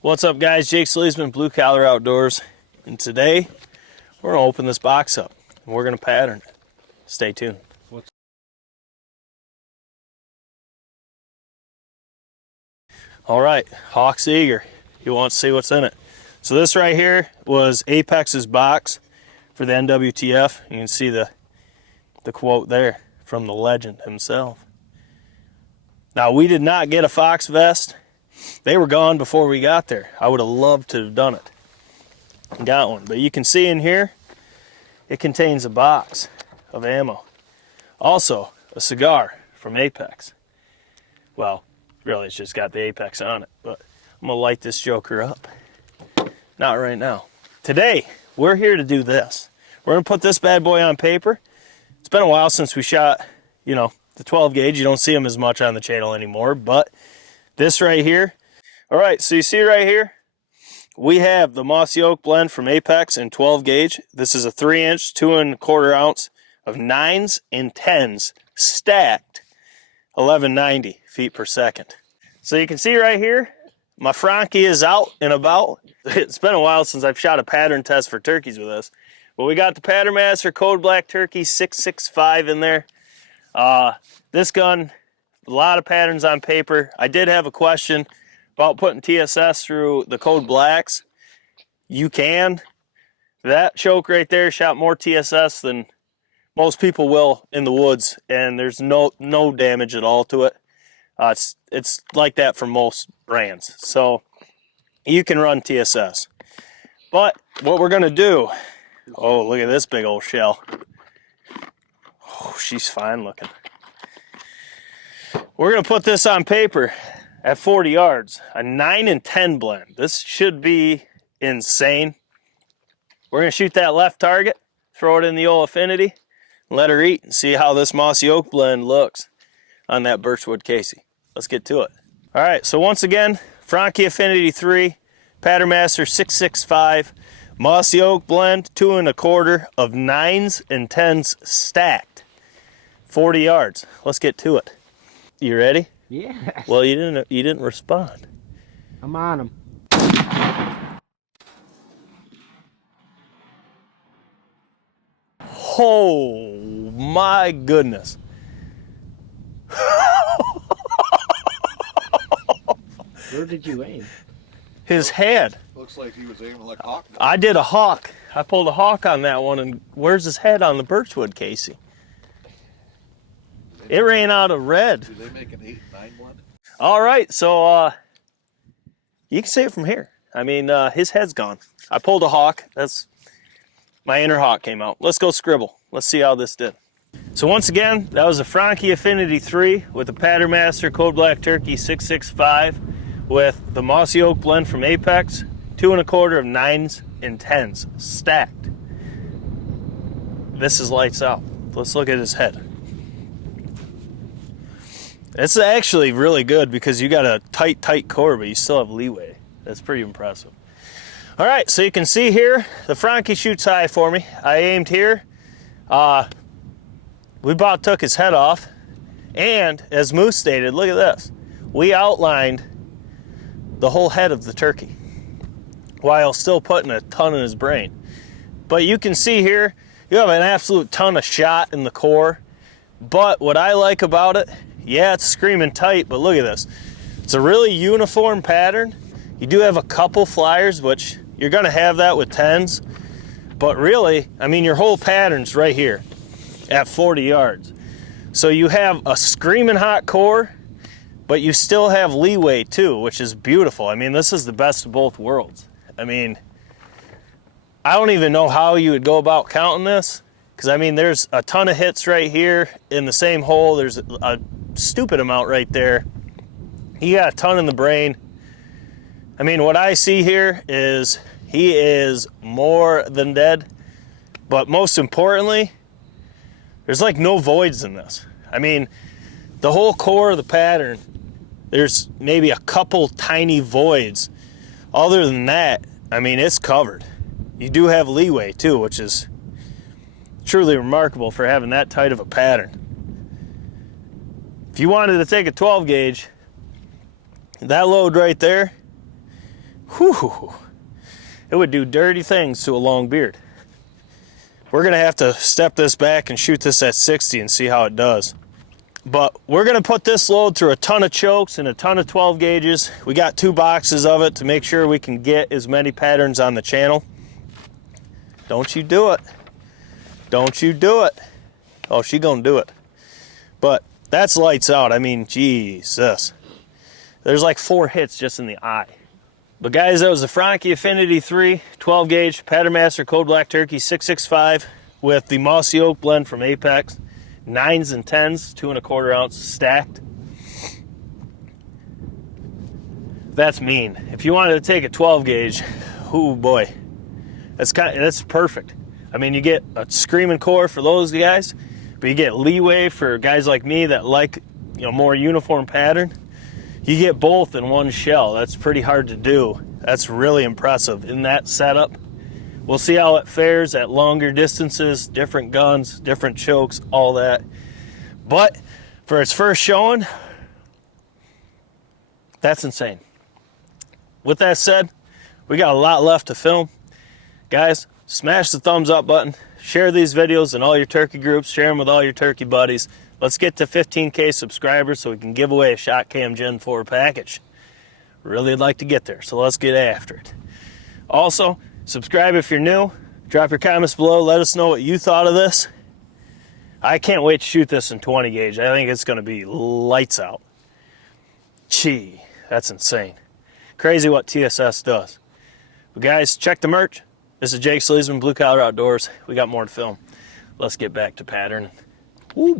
What's up, guys? Jake SLEASMAN, Blue Collar Outdoors, and today we're gonna open this box up and we're gonna pattern it. Stay tuned. All right, Hawk's eager. He wants to see what's in it. So this right here was Apex's box for the NWTF. You can see the quote there from the legend himself. Now, we did not get a Fox vest. They were gone before we got there. I would have loved to have done it. Got one, but you can see in here, it contains a box of ammo. Also, a cigar from Apex. Well, really, it's just got the Apex on it, but I'm gonna light this joker up. Not right now. Today, we're here to do this. We're gonna put this bad boy on paper. It's been a while since we shot, you know, the 12 gauge. You don't see them as much on the channel anymore, but this right here. All right, so you see right here, we have the Mossy Oak blend from Apex in 12 gauge. This is a 3-inch, 2 1/4 ounce of 9's and 10's stacked 1190 feet per second. So you can see right here, my franchi is out and about. It's been a while since I've shot a pattern test for turkeys with this. But we got the patternmaster Code Black Turkey 665 in there. This gun, a lot of patterns on paper. I did have a question about putting TSS through the Code Blacks. You can. That choke right there shot more TSS than most people will in the woods, and there's no damage at all to it. It's like that for most brands, so you can run TSS. But what we're gonna do, oh, look at this big old shell. Oh, she's fine looking. We're gonna put this on paper at 40 yards, a 9 and 10 blend. This should be insane. We're gonna shoot that left target, throw it in the old affinity, and let her eat and see how this Mossy Oak blend looks on that birchwood casey. Let's get to it. All right, so once again, Franchi Affinity 3, Patternmaster 665, Mossy Oak blend, 2 1/4 of 9's and 10's stacked. 40 yards. Let's get to it. You ready? Yeah. Well, you didn't respond. I'm on them. Oh my goodness. Where did you aim? His head. Looks like he was aiming like hawk. I did a hawk. I pulled a hawk on that one, and where's his head on the birchwood casey? It ran out of red. Do they make an 8 and 9 blend? All right, so you can see it from here. I mean, his head's gone. I pulled a hawk. That's my inner hawk came out. Let's go scribble. Let's see how this did. So once again, that was a Franchi Affinity 3 with the Patternmaster Code Black Turkey 665 with the Mossy Oak blend from Apex, 2 1/4 of 9's and 10's stacked. This is lights out. Let's look at his head. It's actually really good because you got a tight core, but you still have leeway. That's pretty impressive. All right, so you can see here, the Franchi shoots high for me. I aimed here. We about took his head off. And as Moose stated, look at this. We outlined the whole head of the turkey while still putting a ton in his brain. But you can see here, you have an absolute ton of shot in the core. But what I like about it, yeah, it's screaming tight, but look at this. It's a really uniform pattern. You do have a couple flyers, which you're gonna have that with 10's. But really, I mean, your whole pattern's right here at 40 yards. So you have a screaming hot core, but you still have leeway too, which is beautiful. I mean, this is the best of both worlds. I mean, I don't even know how you would go about counting this, because I mean, there's a ton of hits right here in the same hole. There's a stupid amount right there. He got a ton in the brain. I mean, what I see here is he is more than dead, but most importantly, there's like no voids in this. I mean, the whole core of the pattern, there's maybe a couple tiny voids. Other than that, I mean, it's covered. You do have leeway too, which is truly remarkable for having that tight of a pattern. If you wanted to take a 12 gauge, that load right there, whew, it would do dirty things to a long beard. We're gonna have to step this back and shoot this at 60 and see how it does. But we're gonna put this load through a ton of chokes and a ton of 12 gauges. We got 2 boxes of it to make sure we can get as many patterns on the channel. Don't you do it. Don't you do it. Oh, she gonna do it. But that's lights out. I mean, Jesus. There's like 4 hits just in the eye. But guys, that was the Franchi Affinity 3 12 gauge Patternmaster Code Black Turkey 665 with the Mossy Oak blend from Apex. 9's and 10's, 2 1/4 ounce stacked. That's mean. If you wanted to take a 12 gauge, oh boy, that's perfect. I mean, you get a screaming core for those guys, but you get leeway for guys like me that like, you know, more uniform pattern. You get both in one shell. That's pretty hard to do. That's really impressive in that setup. We'll see how it fares at longer distances, different guns, different chokes, all that. But for its first showing, that's insane. With that said, we got a lot left to film. Guys, smash the thumbs up button. Share these videos in all your turkey groups. Share them with all your turkey buddies. Let's get to 15K subscribers so we can give away a Shot Cam Gen 4 package. Really would like to get there, so let's get after it. Also, subscribe if you're new. Drop your comments below. Let us know what you thought of this. I can't wait to shoot this in 20 gauge. I think it's going to be lights out. Gee, that's insane. Crazy what TSS does. But guys, check the merch. This is Jake SLEASMAN, Blue Collar Outdoors. We got more to film. Let's get back to patterning. Woo.